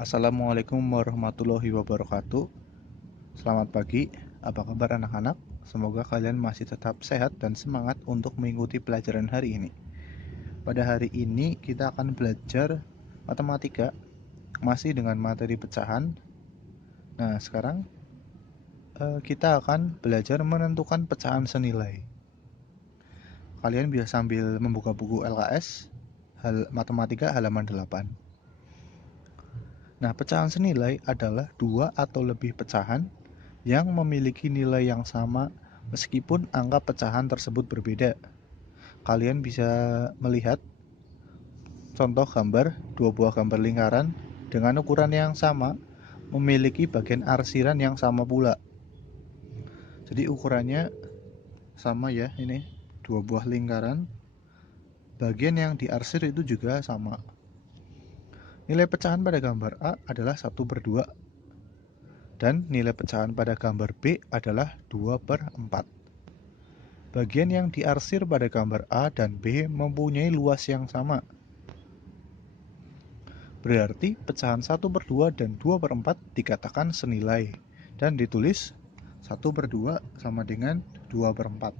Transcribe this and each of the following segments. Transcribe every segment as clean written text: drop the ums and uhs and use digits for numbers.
Assalamualaikum warahmatullahi wabarakatuh. Selamat pagi, apa kabar anak-anak? Semoga kalian masih tetap sehat dan semangat untuk mengikuti pelajaran hari ini. Pada hari ini kita akan belajar matematika, masih dengan materi pecahan. Nah, sekarang kita akan belajar menentukan pecahan senilai. Kalian bisa sambil membuka buku LKS, matematika halaman 8. Nah, pecahan senilai adalah dua atau lebih pecahan yang memiliki nilai yang sama meskipun angka pecahan tersebut berbeda. Kalian bisa melihat contoh gambar dua buah gambar lingkaran dengan ukuran yang sama memiliki bagian arsiran yang sama pula. Jadi ukurannya sama ya, ini dua buah lingkaran, bagian yang diarsir itu juga sama. Nilai pecahan pada gambar A adalah 1/2 dan nilai pecahan pada gambar B adalah 2/4. Bagian yang diarsir pada gambar A dan B mempunyai luas yang sama. Berarti pecahan 1/2 dan 2/4 dikatakan senilai dan ditulis 1/2 sama dengan 2/4.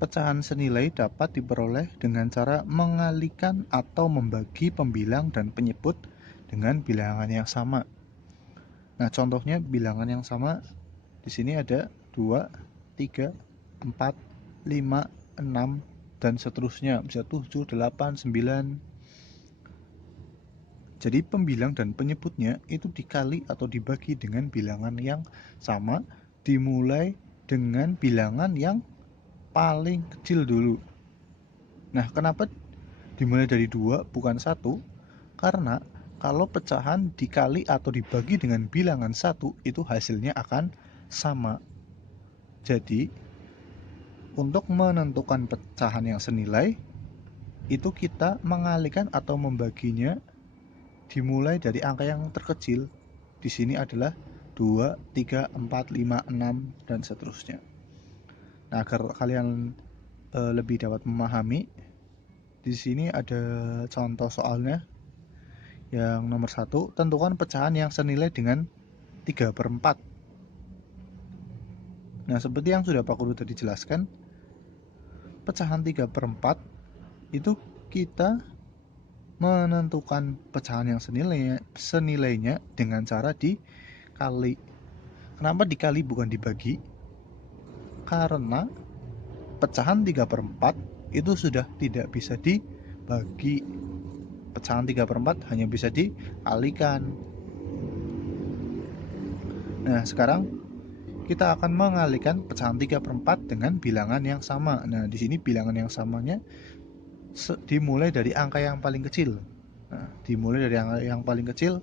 Pecahan senilai dapat diperoleh dengan cara mengalihkan atau membagi pembilang dan penyebut dengan bilangan yang sama. Nah, contohnya bilangan yang sama di sini ada 2, 3, 4, 5, 6 dan seterusnya, bisa 7, 8, 9. Jadi pembilang dan penyebutnya itu dikali atau dibagi dengan bilangan yang sama, dimulai dengan bilangan yang paling kecil dulu. Nah, kenapa dimulai dari 2 bukan 1? Karena kalau pecahan dikali atau dibagi dengan bilangan 1 itu hasilnya akan sama. Jadi untuk menentukan pecahan yang senilai itu kita mengalihkan atau membaginya dimulai dari angka yang terkecil. Di sini adalah 2, 3, 4, 5, 6 dan seterusnya. Nah, agar kalian lebih dapat memahami, di sini ada contoh soalnya. Yang nomor 1, tentukan pecahan yang senilai dengan 3/4. Nah, seperti yang sudah Pak Guru tadi jelaskan, pecahan 3/4 itu kita menentukan pecahan yang senilainya dengan cara dikali. Kenapa dikali bukan dibagi? Karena pecahan 3/4 itu sudah tidak bisa dibagi. Pecahan 3/4 hanya bisa dikalikan. Nah, sekarang kita akan mengalihkan pecahan 3/4 dengan bilangan yang sama. Nah, di sini bilangan yang samanya dimulai dari angka yang paling kecil. Nah, dimulai dari angka yang paling kecil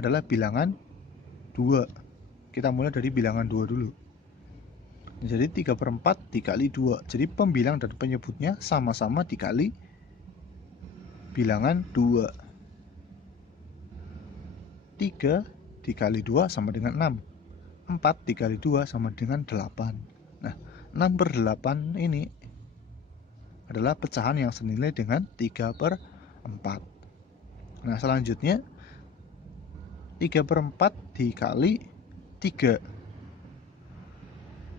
adalah bilangan 2. Kita mulai dari bilangan 2 dulu. Jadi 3/4 dikali 2. Jadi pembilang dan penyebutnya sama-sama dikali bilangan 2. 3 dikali 2 sama dengan 6. 4 dikali 2 sama dengan 8. Nah, 6/8 ini adalah pecahan yang senilai dengan 3/4. Nah, selanjutnya 3/4 dikali 3.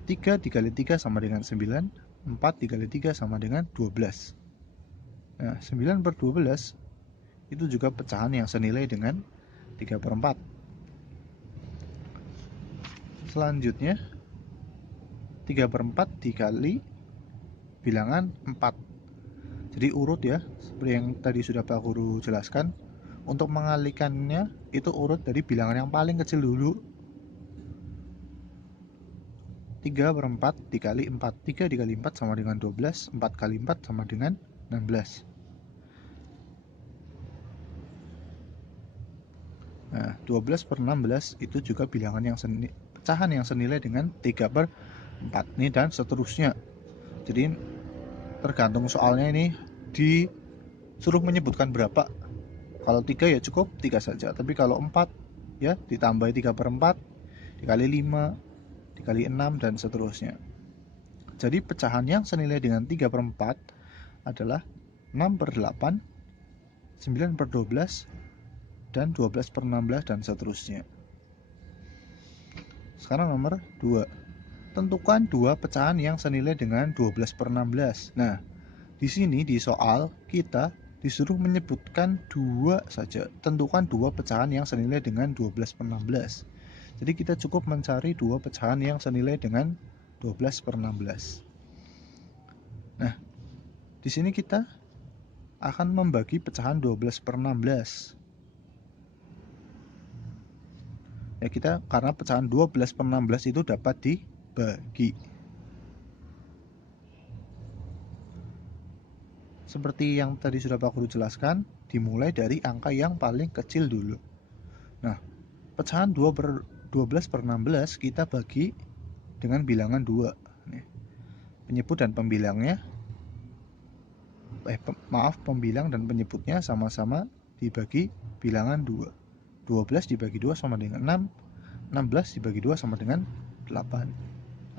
3 dikali 3 sama dengan 9. 4 dikali 3 sama dengan 12. Nah, 9/12 itu juga pecahan yang senilai dengan 3/4. Selanjutnya 3/4 dikali bilangan 4. Jadi urut ya, seperti yang tadi sudah Pak Guru jelaskan. Untuk mengalihkannya itu urut dari bilangan yang paling kecil dulu. 3/4 dikali 4. 3 dikali 4 sama dengan 12. 4 kali 4 sama dengan 16. Nah, 12/16 itu juga bilangan yang pecahan yang senilai dengan 3/4 ini dan seterusnya. Jadi tergantung soalnya ini disuruh menyebutkan berapa. Kalau 3 ya cukup 3 saja. Tapi kalau 4 ya ditambah 3/4 dikali 5 dikali 6 dan seterusnya. Jadi pecahan yang senilai dengan 3/4 adalah 6/8 9 per 12, dan 12 per 16, dan seterusnya. Sekarang nomor 2. Tentukan dua pecahan yang senilai dengan 12 per 16. Nah, di sini di soal kita disuruh menyebutkan dua saja. Tentukan dua pecahan yang senilai dengan 12 per 16. Jadi kita cukup mencari dua pecahan yang senilai dengan 12 per 16. Nah, di sini kita akan membagi pecahan 12 per 16. Ya, kita karena pecahan 12 per 16 itu dapat dibagi. Seperti yang tadi sudah Pak Guru jelaskan, dimulai dari angka yang paling kecil dulu. Nah, pecahan 12 per 16 kita bagi dengan bilangan 2. Penyebut dan pembilangnya, pembilang dan penyebutnya sama-sama dibagi bilangan 2. 12 dibagi 2 sama dengan 6, 16 dibagi 2 sama dengan 8.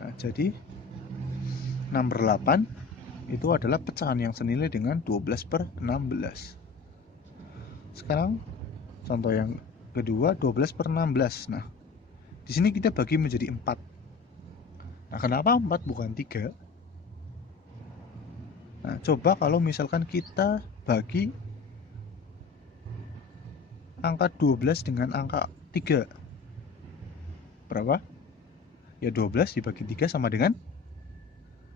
Nah, jadi 6 per 8 itu adalah pecahan yang senilai dengan 12 per 16. Sekarang contoh yang kedua, 12 per 16. Nah, di sini kita bagi menjadi 4. Nah, kenapa 4 bukan 3? Nah, coba kalau misalkan kita bagi angka 12 dengan angka 3. Berapa? Ya 12 dibagi 3 sama dengan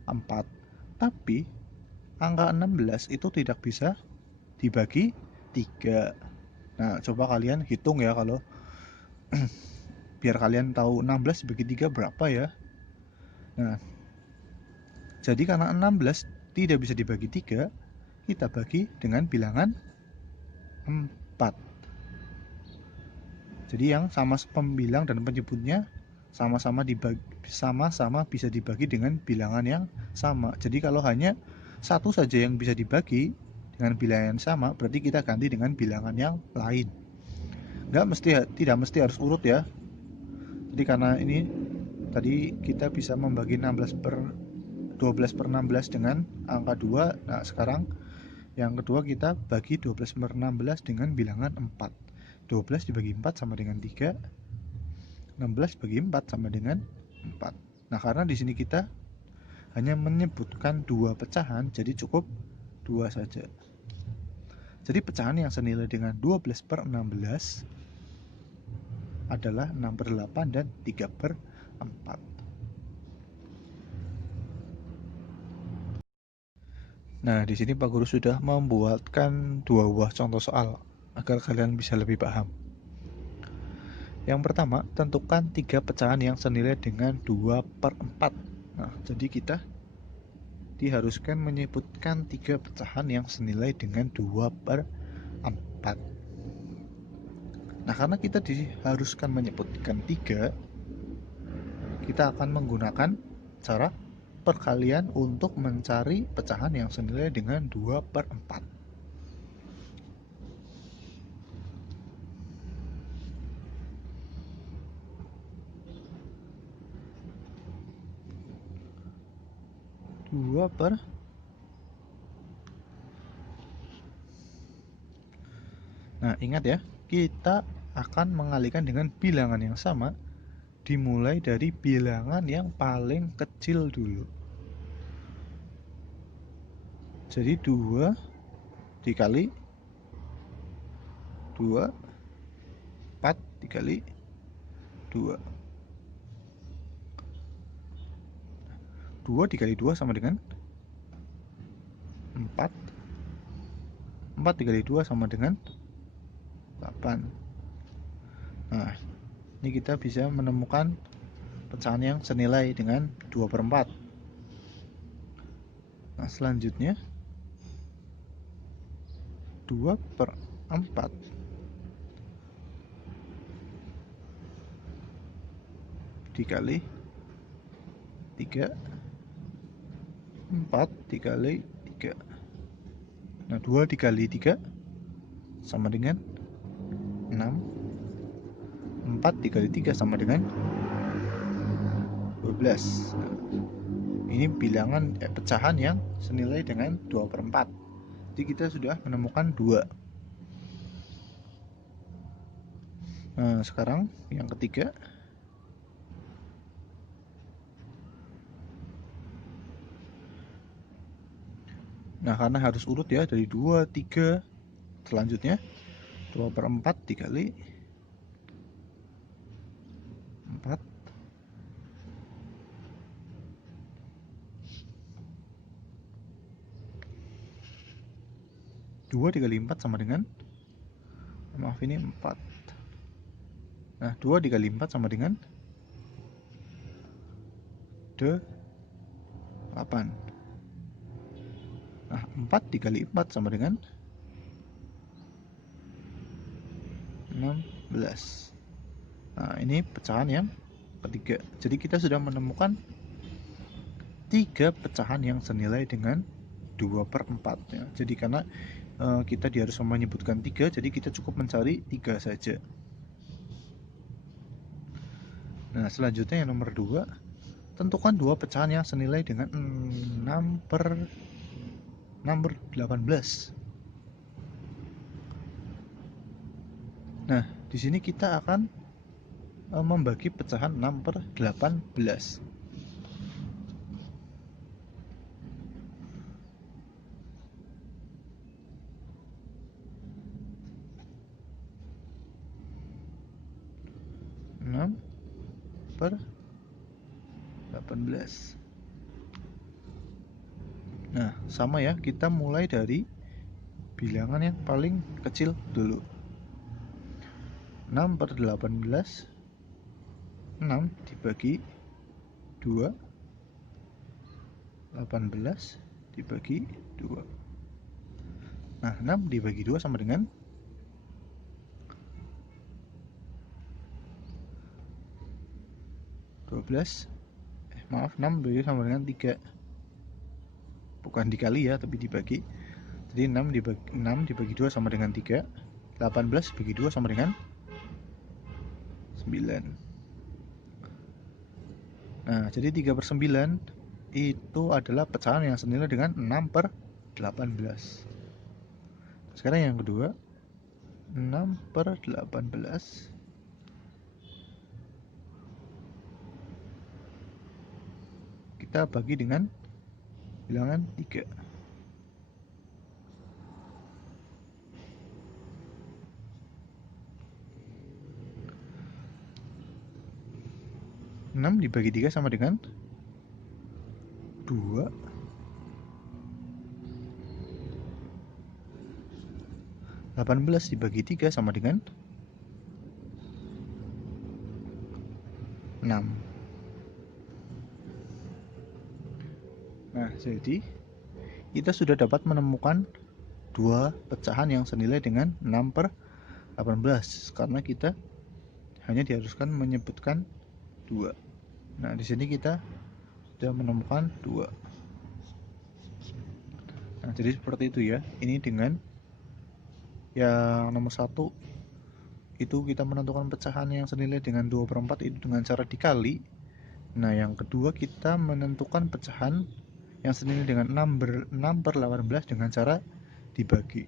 4. Tapi angka 16 itu tidak bisa dibagi 3. Nah, coba kalian hitung ya, kalau biar kalian tahu 16 dibagi 3 berapa ya. Nah, jadi karena 16 tidak bisa dibagi 3, kita bagi dengan bilangan 4. Jadi yang sama pembilang dan penyebutnya sama-sama bisa dibagi dengan bilangan yang sama. Jadi kalau hanya satu saja yang bisa dibagi dengan bilangan yang sama, berarti kita ganti dengan bilangan yang lain. Tidak mesti harus urut ya. Jadi karena ini tadi kita bisa membagi 12 per 16 dengan angka 2. Nah, sekarang yang kedua kita bagi 12 per 16 dengan bilangan 4. 12 dibagi 4 sama dengan 3. 16 bagi 4 sama dengan 4. Nah, karena di sini kita hanya menyebutkan dua pecahan, jadi cukup 2 saja. Jadi pecahan yang senilai dengan 12 per 16 adalah 6 per 8 dan 3 per 4. Nah, di sini Pak Guru sudah membuatkan dua buah contoh soal agar kalian bisa lebih paham. Yang pertama, tentukan 3 pecahan yang senilai dengan 2 per 4. Nah, jadi kita diharuskan menyebutkan 3 pecahan yang senilai dengan 2 per 4. Nah, karena kita diharuskan menyebutkan 3, kita akan menggunakan cara perkalian untuk mencari pecahan yang senilai dengan 2 per 4. Nah, ingat ya, kita akan mengalihkan dengan bilangan yang sama, dimulai dari bilangan yang paling kecil dulu. Jadi 2 dikali 2, 4 dikali 2. 2 dikali 2 sama dengan 4. 4 dikali 2 sama dengan 8. Nah, ini kita bisa menemukan pecahan yang senilai dengan 2 per 4. Nah, selanjutnya 2 per 4 dikali 3, 4 dikali 3. Nah, 2 dikali 3 sama dengan 6. 4 dikali 3 sama dengan 12. Nah, ini bilangan pecahan yang senilai dengan 2 per 4. Jadi kita sudah menemukan 2. Nah, sekarang yang ketiga. Nah, karena harus urut ya, dari 2, 3. Selanjutnya 2/4 dikali 4. 2 dikali 4 sama dengan, maaf ini 4. Nah, 2 dikali 4 sama dengan 8. Nah, 4 dikali 4 sama dengan 16. Nah, ini pecahan yang ketiga. Jadi kita sudah menemukan 3 pecahan yang senilai dengan 2/4 ya. Jadi karena kita harus menyebutkan 3, jadi kita cukup mencari 3 saja. Nah, selanjutnya yang nomor 2, tentukan 2 pecahan yang senilai dengan 6/18. Nah, di sini kita akan membagi pecahan 6/18. Enam per 18. Nah, sama ya, kita mulai dari bilangan yang paling kecil dulu. 6/18, 6 dibagi 2, 18 dibagi 2. Nah, 6 dibagi 2 sama dengan 12. Maaf, 6 dibagi sama dengan 3. Bukan dikali ya, tapi dibagi. Jadi 6 dibagi 2 sama dengan 3. 18 dibagi 2 sama dengan 9. Nah, jadi 3/9 itu adalah pecahan yang senilai dengan 6/18. Sekarang yang kedua, 6/18 kita bagi dengan bilangan 3. 6 dibagi 3 sama dengan 2. 18 dibagi 3 sama dengan 6. Nah, jadi kita sudah dapat menemukan 2 pecahan yang senilai dengan 6/18 karena kita hanya diharuskan menyebutkan 2. Nah, di sini kita sudah menemukan 2. Nah, jadi seperti itu ya. Ini dengan yang nomor 1 itu kita menentukan pecahan yang senilai dengan 2/4 itu dengan cara dikali. Nah, yang kedua kita menentukan pecahan yang senilai dengan 6/18 dengan cara dibagi.